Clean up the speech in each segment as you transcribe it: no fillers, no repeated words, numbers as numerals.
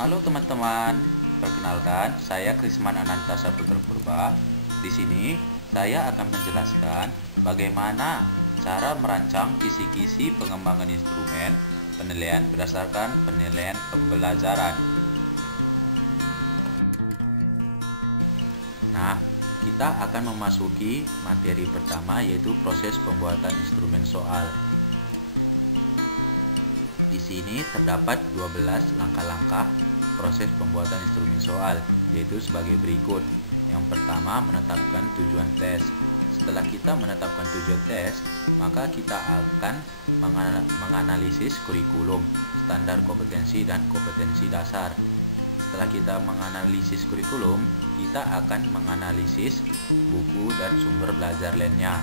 Halo teman-teman, perkenalkan saya Krisman Ananta Saputra Purba. Di sini saya akan menjelaskan bagaimana cara merancang kisi-kisi pengembangan instrumen penilaian berdasarkan penilaian pembelajaran. Nah, kita akan memasuki materi pertama, yaitu proses pembuatan instrumen soal. Di sini terdapat 12 langkah-langkah proses pembuatan instrumen soal, yaitu sebagai berikut. Yang pertama, menetapkan tujuan tes. Setelah kita menetapkan tujuan tes, maka kita akan menganalisis kurikulum, standar kompetensi, dan kompetensi dasar. Setelah kita menganalisis kurikulum, kita akan menganalisis buku dan sumber belajar lainnya.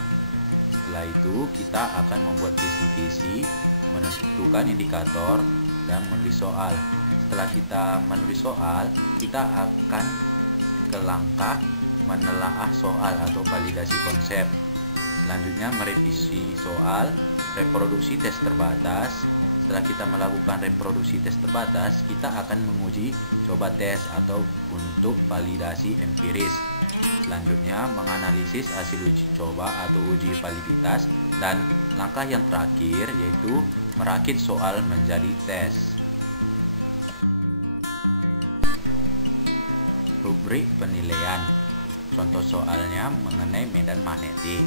Setelah itu, kita akan membuat kisi-kisi, menentukan indikator, dan menulis soal. Setelah kita menulis soal, kita akan ke langkah menelaah soal atau validasi konsep. Selanjutnya, merevisi soal, reproduksi tes terbatas. Setelah kita melakukan reproduksi tes terbatas, kita akan menguji coba tes atau untuk validasi empiris. Selanjutnya, menganalisis hasil uji coba atau uji validitas. Dan langkah yang terakhir yaitu merakit soal menjadi tes. Rubrik penilaian. Contoh soalnya mengenai medan magnetik.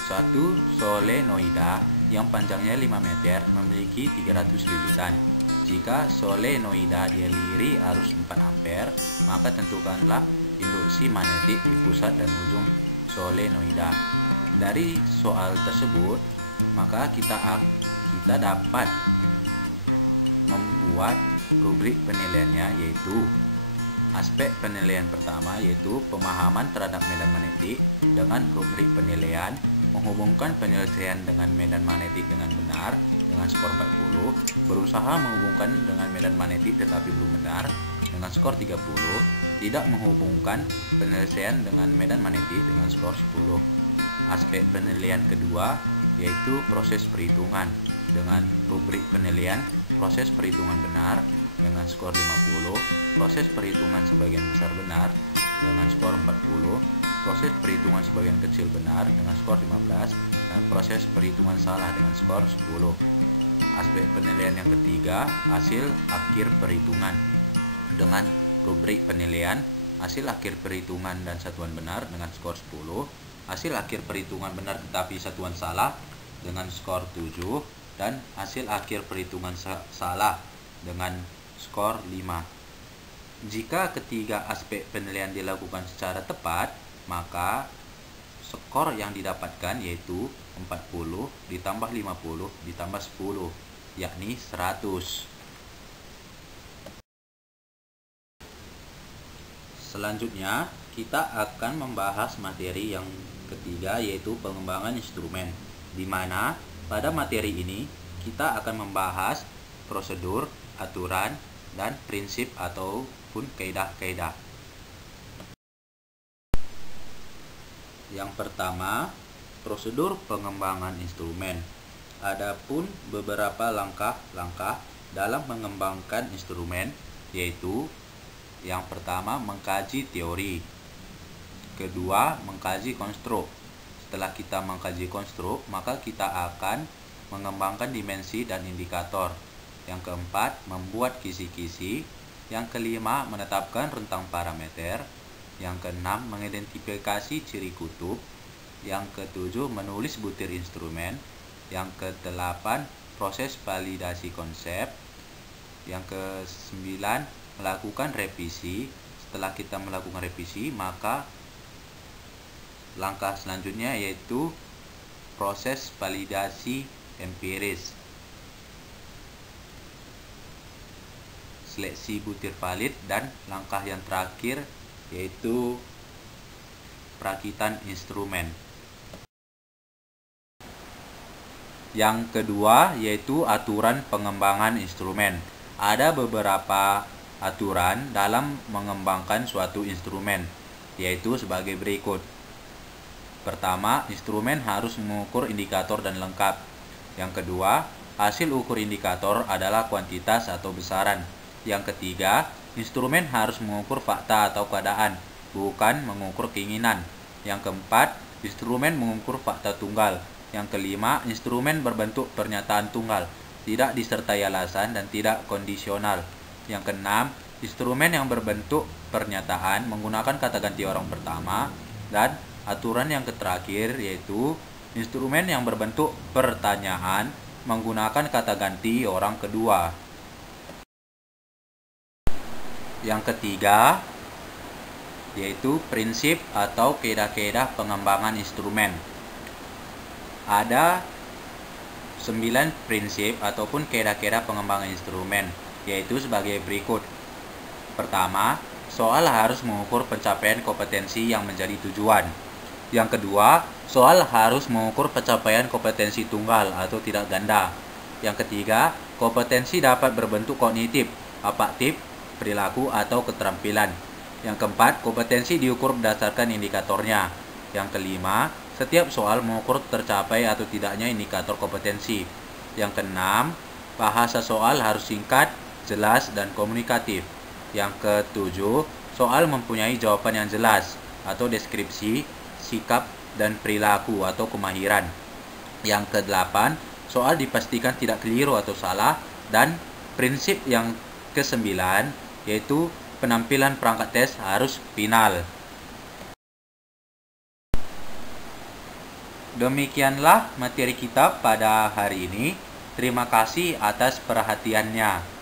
Suatu solenoida yang panjangnya 5 meter memiliki 300 lilitan. Jika solenoida dialiri arus 4 ampere, maka tentukanlah induksi magnetik di pusat dan ujung solenoida. Dari soal tersebut, maka kita dapat membuat rubrik penilaiannya, yaitu aspek penilaian pertama yaitu pemahaman terhadap medan magnetik dengan rubrik penilaian, menghubungkan penyelesaian dengan medan magnetik dengan benar dengan skor 40, berusaha menghubungkan dengan medan magnetik tetapi belum benar dengan skor 30, tidak menghubungkan penyelesaian dengan medan magnetik dengan skor 10. Aspek penilaian kedua yaitu proses perhitungan dengan rubrik penilaian proses perhitungan benar dengan skor 50, proses perhitungan sebagian besar benar dengan skor 40, proses perhitungan sebagian kecil benar dengan skor 15, dan proses perhitungan salah dengan skor 10. Aspek penilaian yang ketiga, hasil akhir perhitungan dengan rubrik penilaian hasil akhir perhitungan dan satuan benar dengan skor 10, hasil akhir perhitungan benar tetapi satuan salah dengan skor 7, dan hasil akhir perhitungan salah dengan skor 5. Jika ketiga aspek penilaian dilakukan secara tepat, maka skor yang didapatkan yaitu 40 ditambah 50 ditambah 10, yakni 100. Selanjutnya, kita akan membahas materi yang ketiga, yaitu pengembangan instrumen, di mana pada materi ini kita akan membahas prosedur, aturan, dan prinsip ataupun kaidah-kaidah. Yang pertama, prosedur pengembangan instrumen. Adapun beberapa langkah-langkah dalam mengembangkan instrumen, yaitu yang pertama, mengkaji teori. Kedua, mengkaji konstruk. Setelah kita mengkaji konstruk, maka kita akan mengembangkan dimensi dan indikator. Yang keempat, membuat kisi-kisi. Yang kelima, menetapkan rentang parameter. Yang keenam, mengidentifikasi ciri kutub. Yang ketujuh, menulis butir instrumen. Yang kedelapan, proses validasi konsep. Yang kesembilan, melakukan revisi. Setelah kita melakukan revisi, maka langkah selanjutnya yaitu proses validasi empiris, seleksi butir valid, dan langkah yang terakhir yaitu perakitan instrumen. Yang kedua yaitu aturan pengembangan instrumen. Ada beberapa aturan dalam mengembangkan suatu instrumen, yaitu sebagai berikut. Pertama, instrumen harus mengukur indikator dan lengkap. Yang kedua, hasil ukur indikator adalah kuantitas atau besaran. Yang ketiga, instrumen harus mengukur fakta atau keadaan, bukan mengukur keinginan. Yang keempat, instrumen mengukur fakta tunggal. Yang kelima, instrumen berbentuk pernyataan tunggal, tidak disertai alasan dan tidak kondisional. Yang keenam, instrumen yang berbentuk pernyataan menggunakan kata ganti orang pertama. Dan aturan yang terakhir yaitu instrumen yang berbentuk pertanyaan menggunakan kata ganti orang kedua. Yang ketiga yaitu prinsip atau kaedah-kaedah pengembangan instrumen. Ada 9 prinsip ataupun kaedah-kaedah pengembangan instrumen, yaitu sebagai berikut. Pertama, soal harus mengukur pencapaian kompetensi yang menjadi tujuan. Yang kedua, soal harus mengukur pencapaian kompetensi tunggal atau tidak ganda. Yang ketiga, kompetensi dapat berbentuk kognitif, afektif, perilaku, atau keterampilan. Yang keempat, kompetensi diukur berdasarkan indikatornya. Yang kelima, setiap soal mengukur tercapai atau tidaknya indikator kompetensi. Yang keenam, bahasa soal harus singkat, jelas, dan komunikatif. Yang ketujuh, soal mempunyai jawaban yang jelas atau deskripsi, sikap, dan perilaku atau kemahiran. Yang kedelapan, soal dipastikan tidak keliru atau salah. Dan prinsip yang kesembilan, yaitu penampilan perangkat tes harus final. Demikianlah materi kita pada hari ini. Terima kasih atas perhatiannya.